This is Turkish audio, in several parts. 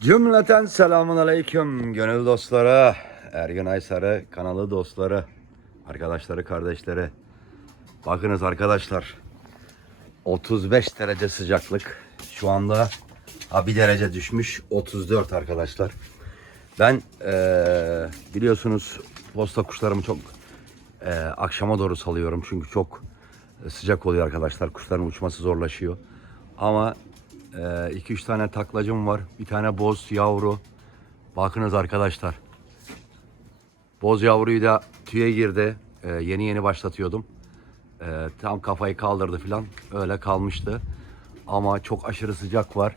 Cümleten selamun aleyküm gönül dostları, Ergün Aysarı kanalı dostları, arkadaşları, kardeşleri. Bakınız arkadaşlar, 35 derece sıcaklık. Şu anda ha, bir derece düşmüş, 34 arkadaşlar. Ben eee, biliyorsunuz posta kuşlarımı çok eee, akşama doğru salıyorum. Çünkü çok sıcak oluyor arkadaşlar. Kuşların uçması zorlaşıyor. Ama 2-3 tane taklacım var. Bir tane boz yavru. Bakınız arkadaşlar. Boz yavruyu da tüye girdi. Ee, yeni yeni başlatıyordum. Ee, tam kafayı kaldırdı filan. Öyle kalmıştı. Ama çok aşırı sıcak var.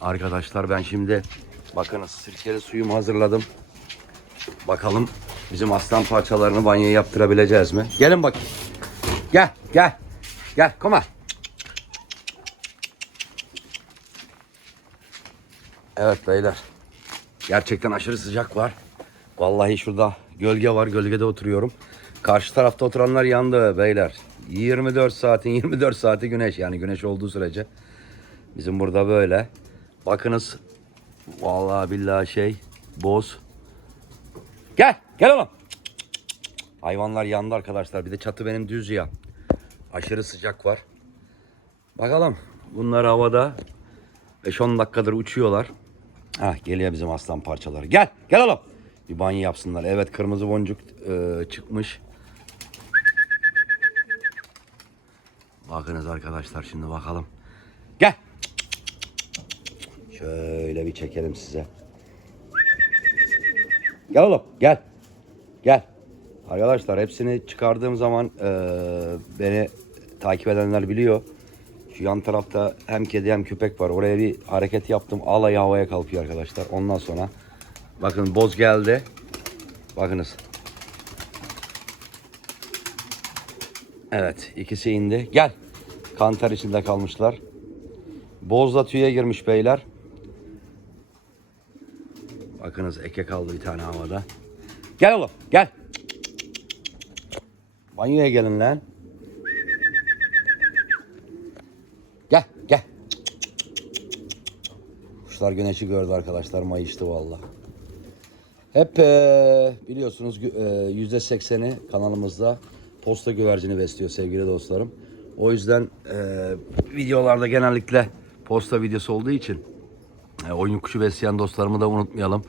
Arkadaşlar ben şimdi bakınız sirkeli suyumu hazırladım. Bakalım bizim aslan parçalarını banyoya yaptırabileceğiz mi? Gelin bakayım. Gel gel. Gel come Evet beyler. Gerçekten aşırı sıcak var. Vallahi şurada gölge var. Gölgede oturuyorum. Karşı tarafta oturanlar yandı beyler. 24 saatin 24 saati güneş. Yani güneş olduğu sürece. Bizim burada böyle. Bakınız. Vallahi billahi şey. Boz. Gel. Gel oğlum. Hayvanlar yandı arkadaşlar. Bir de çatı benim düz ya. Aşırı sıcak var. Bakalım. Bunlar havada 5-10 dakikadır uçuyorlar. Hah geliyor bizim aslan parçaları. Gel, gel oğlum. Bir banyo yapsınlar. Evet kırmızı boncuk e, çıkmış. Bakınız arkadaşlar şimdi bakalım. Gel. Şöyle bir çekelim size. Gel oğlum gel. Gel. Arkadaşlar hepsini çıkardığım zaman e, beni takip edenler biliyor. Yan tarafta hem kedi hem köpek var. Oraya bir hareket yaptım. Alayı havaya kalkıyor arkadaşlar. Ondan sonra bakın boz geldi. Bakınız. Evet ikisi indi. Gel. Kantar içinde kalmışlar. Bozla tüye girmiş beyler. Bakınız eke kaldı bir tane havada. Gel oğlum gel. Banyoya gelin lan. Gel gel. Kuşlar güneşi gördü arkadaşlar mayıştı valla. Hep eee, biliyorsunuz eee, yüzde sekseni kanalımızda posta güvercini besliyor sevgili dostlarım. O yüzden eee, videolarda genellikle posta videosu olduğu için e, oyun kuşu besleyen dostlarımı da unutmayalım.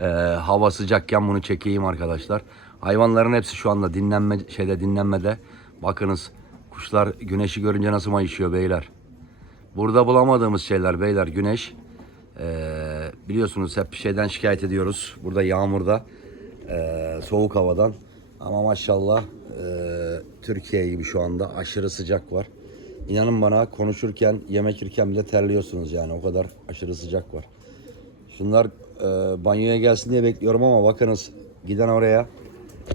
E, hava sıcakken bunu çekeyim arkadaşlar. Hayvanların hepsi şu anda dinlenme şeyde dinlenmede. Bakınız kuşlar güneşi görünce nasıl mayışıyor beyler. Burada bulamadığımız şeyler beyler güneş. E, biliyorsunuz hep şeyden şikayet ediyoruz. Burada yağmurda, e, soğuk havadan. Ama maşallah e, Türkiye gibi şu anda aşırı sıcak var. İnanın bana konuşurken, yemek yerken bile terliyorsunuz yani o kadar aşırı sıcak var. Şunlar e, banyoya gelsin diye bekliyorum ama bakınız giden oraya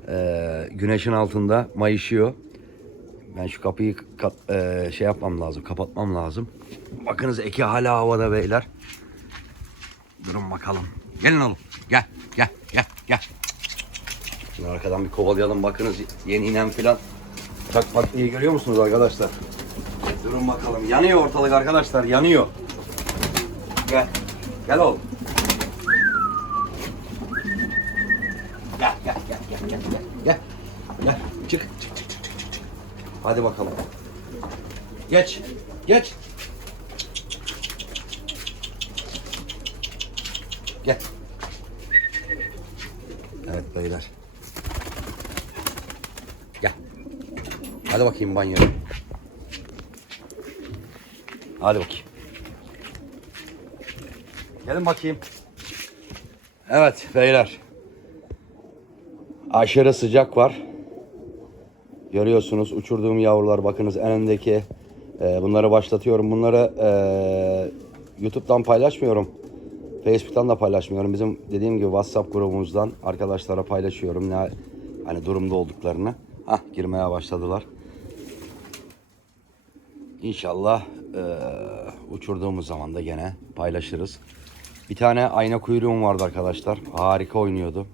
e, güneşin altında mayışıyor. Ben şu kapıyı kat- e, şey yapmam lazım, kapatmam lazım. Bakınız eki hala havada beyler. Durun bakalım. Gelin oğlum. Gel, gel, gel, gel. Şimdi arkadan bir kovalayalım. Bakınız yeni inen filan. Çak patlayı görüyor musunuz arkadaşlar? Durun bakalım. Yanıyor ortalık arkadaşlar. Yanıyor. Gel. Gel oğlum. Gel gel gel gel gel gel. Gel. Çık. Hadi bakalım. Geç. Geç. Gel. Evet beyler. Gel. Hadi bakayım banyoya. Hadi bakayım. Gelin bakayım. Evet beyler. Aşırı sıcak var. Görüyorsunuz uçurduğum yavrular bakınız en öndeki. e, bunları başlatıyorum. Bunları e, YouTube'dan paylaşmıyorum. Facebook'tan da paylaşmıyorum. Bizim dediğim gibi WhatsApp grubumuzdan arkadaşlara paylaşıyorum. Ne hani durumda olduklarını. Hah girmeye başladılar. İnşallah eee, uçurduğumuz zaman da gene paylaşırız. Bir tane ayna kuyruğum vardı arkadaşlar. Harika oynuyordu.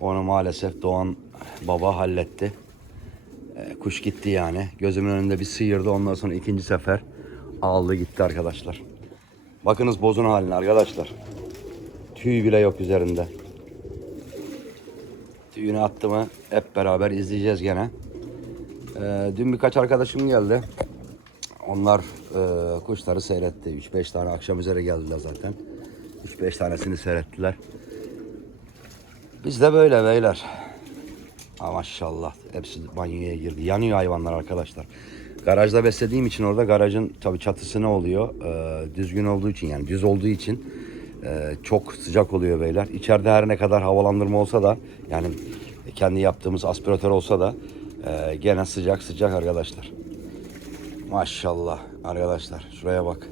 Onu maalesef Doğan baba halletti. Eee, kuş gitti yani. Gözümün önünde bir sıyırdı. Ondan sonra ikinci sefer aldı gitti arkadaşlar. Bakınız bozun haline arkadaşlar. tüy bile yok üzerinde. Tüyünü attı mı hep beraber izleyeceğiz gene. Ee, dün birkaç arkadaşım geldi. Onlar e, kuşları seyretti. 3-5 tane akşam üzere geldiler zaten. 3-5 tanesini seyrettiler. Biz de böyle beyler. Ha maşallah. Hepsi banyoya girdi. Yanıyor hayvanlar arkadaşlar. Garajda beslediğim için orada garajın tabii çatısı ne oluyor? Ee, düzgün olduğu için yani düz olduğu için e, çok sıcak oluyor beyler. İçeride her ne kadar havalandırma olsa da yani kendi yaptığımız aspiratör olsa da e, gene sıcak sıcak arkadaşlar. Maşallah arkadaşlar şuraya bak.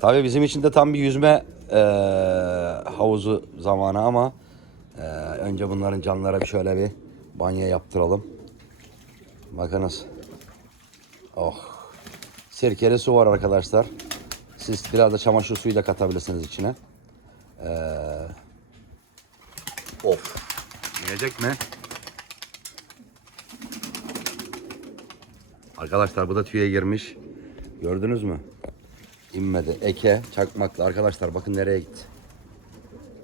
Tabii bizim için de tam bir yüzme e, havuzu zamanı ama e, önce bunların canlara bir şöyle bir banyo yaptıralım. Bakınız. Oh. Sirkeli su var arkadaşlar. Siz biraz da çamaşır suyu da katabilirsiniz içine. Ee, of. İnecek mi? Arkadaşlar bu da tüye girmiş. Gördünüz mü? İnmedi. Eke çakmaklı. Arkadaşlar bakın nereye gitti.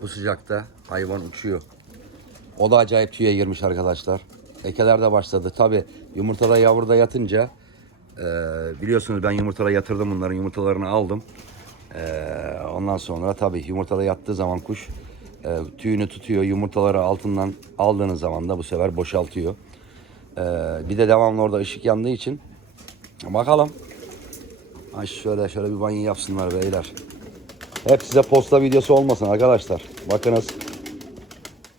Bu sıcakta hayvan uçuyor. O da acayip tüye girmiş arkadaşlar. Ekeler de başladı. Tabi yumurtada yavruda yatınca e, biliyorsunuz ben yumurtada yatırdım bunların yumurtalarını aldım. E, ondan sonra tabi yumurtada yattığı zaman kuş e, tüyünü tutuyor. Yumurtaları altından aldığınız zaman da bu sefer boşaltıyor. E, bir de devamlı orada ışık yandığı için bakalım. Ay şöyle şöyle bir banyo yapsınlar beyler. Hep size posta videosu olmasın arkadaşlar. Bakınız.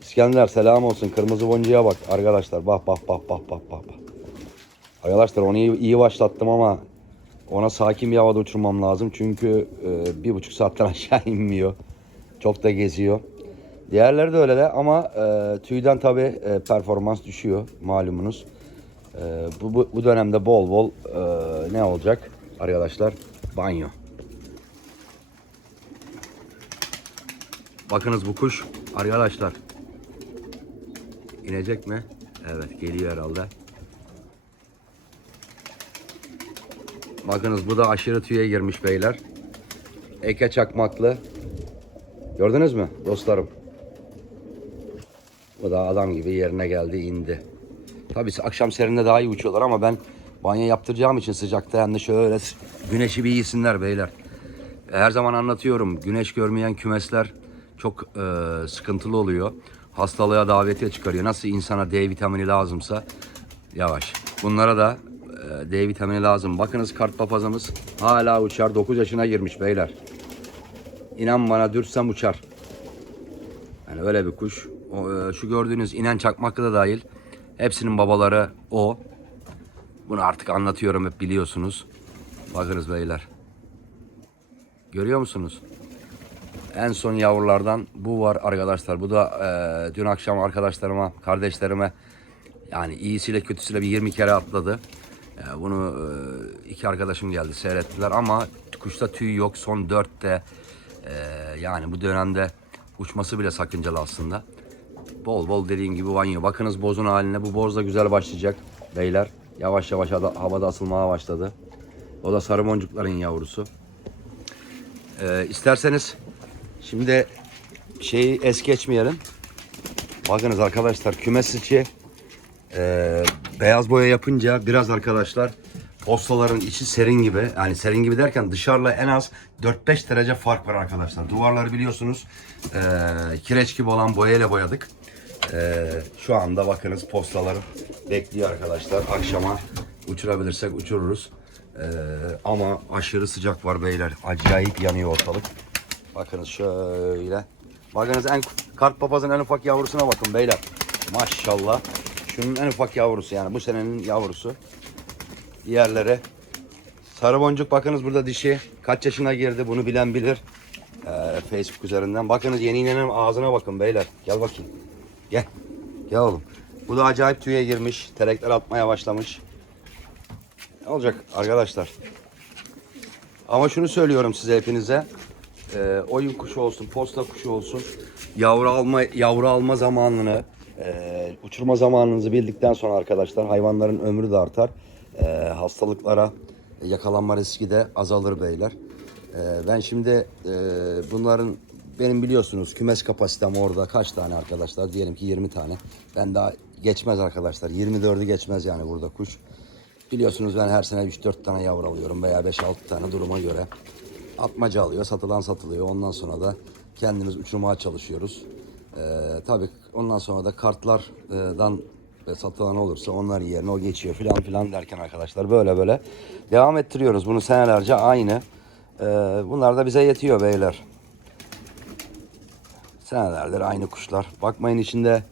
İskender selam olsun. Kırmızı boncuya bak arkadaşlar. Bak bak bak bak bak bak. Arkadaşlar onu iyi, iyi başlattım ama ona sakin bir havada uçurmam lazım. Çünkü e, bir buçuk saatten aşağı inmiyor. Çok da geziyor. Diğerleri de öyle de ama e, tüyden tabi e, performans düşüyor malumunuz. E, bu, bu, bu dönemde bol bol e, ne olacak arkadaşlar? Banyo. Bakınız bu kuş arkadaşlar inecek mi? Evet geliyor herhalde. Bakınız bu da aşırı tüye girmiş beyler. Eke çakmaklı. Gördünüz mü dostlarım? Bu da adam gibi yerine geldi indi. Tabii akşam serinde daha iyi uçuyorlar ama ben banyo yaptıracağım için sıcakta de şöyle güneşi bir yesinler beyler. Her zaman anlatıyorum güneş görmeyen kümesler çok e, sıkıntılı oluyor. Hastalığa davetiye çıkarıyor. Nasıl insana D vitamini lazımsa yavaş. Bunlara da D vitamini lazım. Bakınız kart papazımız hala uçar. 9 yaşına girmiş beyler. İnan bana dürsem uçar. Yani öyle bir kuş. O, e, şu gördüğünüz inen çakmaklı da dahil. Hepsinin babaları o. Bunu artık anlatıyorum hep biliyorsunuz. Bakınız beyler. Görüyor musunuz? En son yavrulardan bu var arkadaşlar. Bu da e, dün akşam arkadaşlarıma, kardeşlerime yani iyisiyle kötüsüyle bir 20 kere atladı. E, bunu e, iki arkadaşım geldi seyrettiler ama kuşta tüy yok. Son dörtte e, yani bu dönemde uçması bile sakıncalı aslında. Bol bol dediğim gibi banyo. Bakınız bozun haline. Bu boz da güzel başlayacak beyler. Yavaş yavaş havada asılmaya başladı. O da sarı boncukların yavrusu. Ee, isterseniz şimdi şeyi es geçmeyelim. Bakınız arkadaşlar kümes içi e, beyaz boya yapınca biraz arkadaşlar postaların içi serin gibi. Yani serin gibi derken dışarıla en az 4-5 derece fark var arkadaşlar. Duvarları biliyorsunuz e, kireç gibi olan boyayla boyadık. E, şu anda bakınız postaları bekliyor arkadaşlar. Akşama uçurabilirsek uçururuz. E, ama aşırı sıcak var beyler. Acayip yanıyor ortalık. Bakınız şöyle. Bakınız en kart papazın en ufak yavrusuna bakın beyler. Maşallah. Şunun en ufak yavrusu yani bu senenin yavrusu. Diğerleri. Sarı boncuk bakınız burada dişi. Kaç yaşına girdi bunu bilen bilir. Ee, Facebook üzerinden. Bakınız yeni inenin ağzına bakın beyler. Gel bakayım. Gel. Gel oğlum. Bu da acayip tüye girmiş. Telekler atmaya başlamış. Ne olacak arkadaşlar? Ama şunu söylüyorum size hepinize. Ee, oyun kuşu olsun, posta kuşu olsun. Yavru alma yavru alma zamanını, e, uçurma zamanınızı bildikten sonra arkadaşlar hayvanların ömrü de artar. E, hastalıklara yakalanma riski de azalır beyler. E, ben şimdi e, bunların benim biliyorsunuz kümes kapasitem orada kaç tane arkadaşlar? Diyelim ki 20 tane. Ben daha geçmez arkadaşlar. 24'ü geçmez yani burada kuş. Biliyorsunuz ben her sene 3-4 tane yavru alıyorum veya 5-6 tane duruma göre. Atmaca alıyor, satılan satılıyor. Ondan sonra da kendimiz uçurmaya çalışıyoruz. Ee, tabii ondan sonra da kartlardan ve satılan olursa onlar yerine o geçiyor filan filan derken arkadaşlar böyle böyle devam ettiriyoruz. Bunu senelerce aynı. Ee, bunlar da bize yetiyor beyler. Senelerdir aynı kuşlar. Bakmayın içinde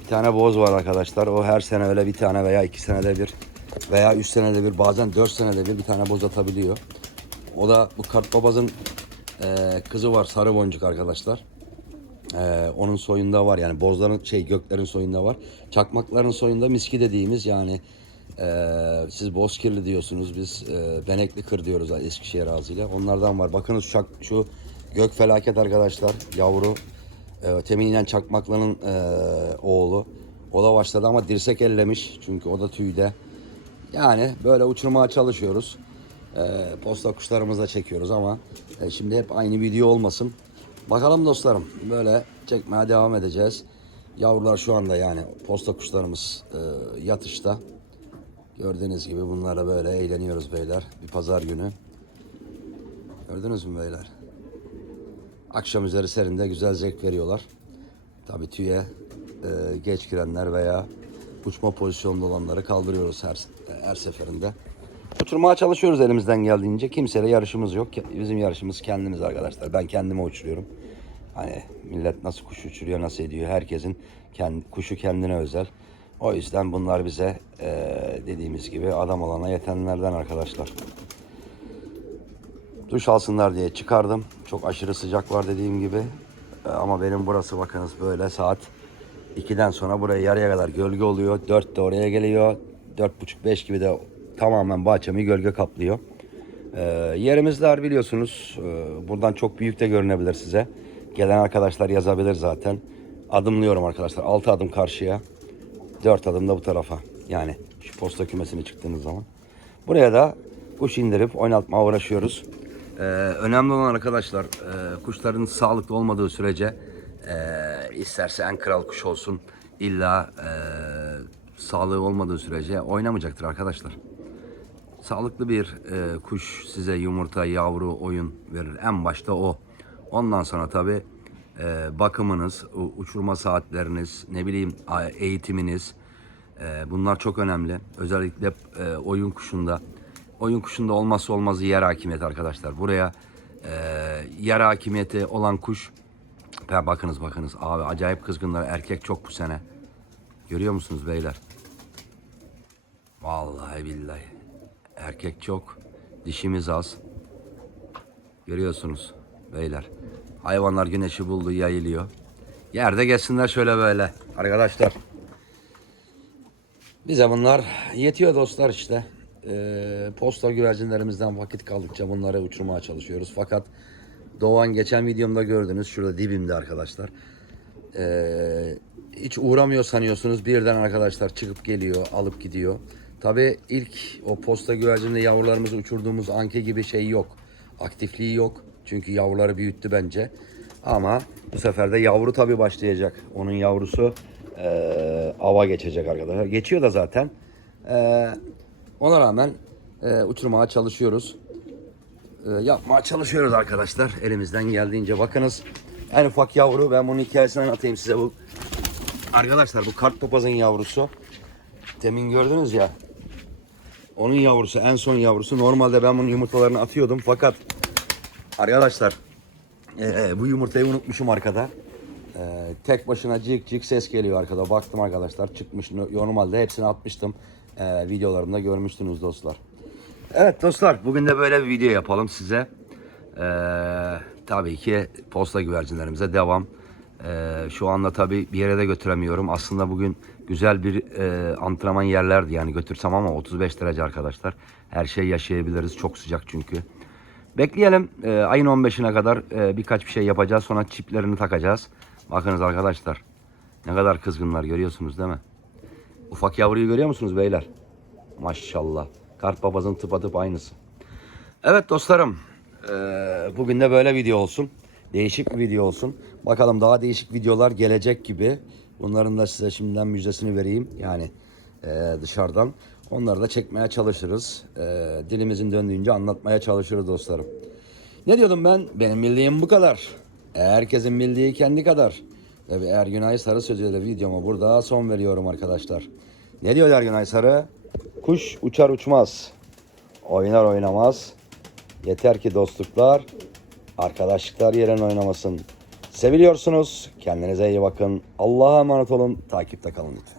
bir tane boz var arkadaşlar. O her sene öyle bir tane veya iki senede bir veya üç senede bir bazen dört senede bir bir tane boz atabiliyor. O da bu kartbabazın e, kızı var sarı boncuk arkadaşlar. E, onun soyunda var yani bozların şey göklerin soyunda var. Çakmakların soyunda miski dediğimiz yani e, siz bozkirli diyorsunuz biz e, benekli kır diyoruz Eskişehir ağzıyla. Onlardan var. Bakınız şu, şu gök felaket arkadaşlar yavru. E, teminilen çakmaklanın e, oğlu. O da başladı ama dirsek ellemiş çünkü o da tüyde. Yani böyle uçurmaya çalışıyoruz. Ee, posta kuşlarımızla çekiyoruz ama e, şimdi hep aynı video olmasın. Bakalım dostlarım böyle çekmeye devam edeceğiz. Yavrular şu anda yani posta kuşlarımız e, yatışta. Gördüğünüz gibi bunlarla böyle eğleniyoruz beyler. Bir pazar günü. Gördünüz mü beyler? Akşam üzeri serinde güzel zevk veriyorlar. Tabii tüye e, geç girenler veya uçma pozisyonunda olanları kaldırıyoruz her her seferinde. Uçurmaya çalışıyoruz elimizden geldiğince. Kimseyle yarışımız yok. Bizim yarışımız kendimiz arkadaşlar. Ben kendime uçuruyorum. Hani millet nasıl kuş uçuruyor, nasıl ediyor. Herkesin kendi, kuşu kendine özel. O yüzden bunlar bize e, dediğimiz gibi adam olana yetenlerden arkadaşlar. Duş alsınlar diye çıkardım. Çok aşırı sıcak var dediğim gibi. E, ama benim burası bakınız böyle saat 2'den sonra buraya yarıya kadar gölge oluyor. 4 de oraya geliyor. 4.30-5 gibi de tamamen bahçemi gölge kaplıyor. E, yerimiz dar biliyorsunuz. E, buradan çok büyük de görünebilir size. Gelen arkadaşlar yazabilir zaten. Adımlıyorum arkadaşlar. 6 adım karşıya. 4 adım da bu tarafa. Yani şu posta kümesine çıktığınız zaman. Buraya da kuş indirip oynatmaya uğraşıyoruz. Ee, önemli olan arkadaşlar e, kuşların sağlıklı olmadığı sürece e, isterse en kral kuş olsun illa e, sağlığı olmadığı sürece oynamayacaktır arkadaşlar. Sağlıklı bir e, kuş size yumurta, yavru, oyun verir. En başta o. Ondan sonra tabi bakımınız, u- uçurma saatleriniz, ne bileyim eğitiminiz e, bunlar çok önemli. Özellikle e, oyun kuşunda. Oyun kuşunda olmazsa olmazı yer hakimiyeti arkadaşlar. Buraya e, yer hakimiyeti olan kuş ya bakınız bakınız abi acayip kızgınlar. Erkek çok bu sene. Görüyor musunuz beyler? Vallahi billahi. Erkek çok. Dişimiz az. Görüyorsunuz beyler. Hayvanlar güneşi buldu yayılıyor. Yerde geçsinler şöyle böyle. Arkadaşlar. Bize bunlar yetiyor dostlar işte. Ee, posta güvercinlerimizden vakit kaldıkça bunları uçurmaya çalışıyoruz. Fakat Doğan geçen videomda gördünüz. Şurada dibimde arkadaşlar. Ee, hiç uğramıyor sanıyorsunuz. Birden arkadaşlar çıkıp geliyor, alıp gidiyor. Tabii ilk o posta güvercinle yavrularımızı uçurduğumuz anke gibi şey yok. Aktifliği yok. Çünkü yavruları büyüttü bence. Ama bu sefer de yavru tabii başlayacak. Onun yavrusu eee, ava geçecek arkadaşlar. Geçiyor da zaten. Eee, ona rağmen eee, uçurmaya çalışıyoruz. Eee, yapmaya çalışıyoruz arkadaşlar. Elimizden geldiğince. Bakınız en ufak yavru. Ben bunun hikayesini anlatayım size. Bu Arkadaşlar bu kart papazın yavrusu. Demin gördünüz ya. Onun yavrusu en son yavrusu. Normalde ben bunun yumurtalarını atıyordum fakat arkadaşlar ee, bu yumurtayı unutmuşum arkada. Ee, tek başına cik cik ses geliyor arkada. Baktım arkadaşlar çıkmış. Normalde hepsini atmıştım. Ee, videolarımda görmüştünüz dostlar. Evet dostlar bugün de böyle bir video yapalım size. Ee, tabii ki posta güvercinlerimize devam. Ee, şu anda tabii bir yere de götüremiyorum. Aslında bugün güzel bir e, antrenman yerlerdi yani götürsem ama 35 derece arkadaşlar. Her şey yaşayabiliriz. Çok sıcak çünkü. Bekleyelim. Ee, ayın 15'ine kadar e, birkaç bir şey yapacağız. Sonra çiplerini takacağız. Bakınız arkadaşlar. Ne kadar kızgınlar görüyorsunuz değil mi? Ufak yavruyu görüyor musunuz beyler? Maşallah. Kart babasının tıpatıp aynısı. Evet dostlarım. eee, bugün de böyle video olsun. Değişik bir video olsun. Bakalım daha değişik videolar gelecek gibi. Bunların da size şimdiden müjdesini vereyim. Yani e, dışarıdan. Onları da çekmeye çalışırız. E, dilimizin döndüğünce anlatmaya çalışırız dostlarım. Ne diyordum ben? Benim bildiğim bu kadar. Herkesin bildiği kendi kadar. Ve Ergünay Sarı sözüyle videoma burada son veriyorum arkadaşlar. Ne diyor Ergünay Sarı? Kuş uçar uçmaz. Oynar oynamaz. Yeter ki dostluklar, arkadaşlıklar yerine oynamasın. Seviliyorsunuz. Kendinize iyi bakın. Allah'a emanet olun. Takipte kalın lütfen.